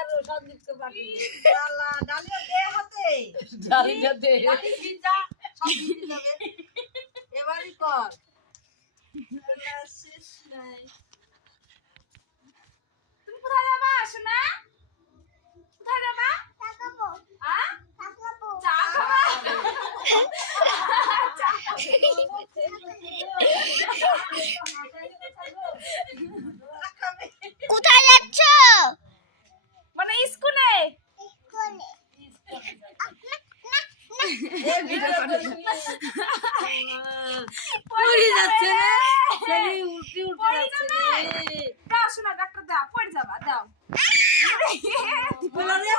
আর সন্দীপকে পাঠিয়ে দে। আল্লাহ ডালিয়া দে হাতে ডালিটা দে। ডালি ভিজা সব ভিজে যাবে এবারই কর আল্লাহ শেষ নাই তুমি কোথায় যাবা সোনা কোথায় যাবা আ চা খাবা কোথায় যাচ্ছ? মানে স্কুলে পড়ে যাচ্ছে রে সেরি উল্টি পড়ে যাচ্ছে যাবে। রে দাও সোনা ডাক্তার দাও পড়ে যাবা দাও বলো রে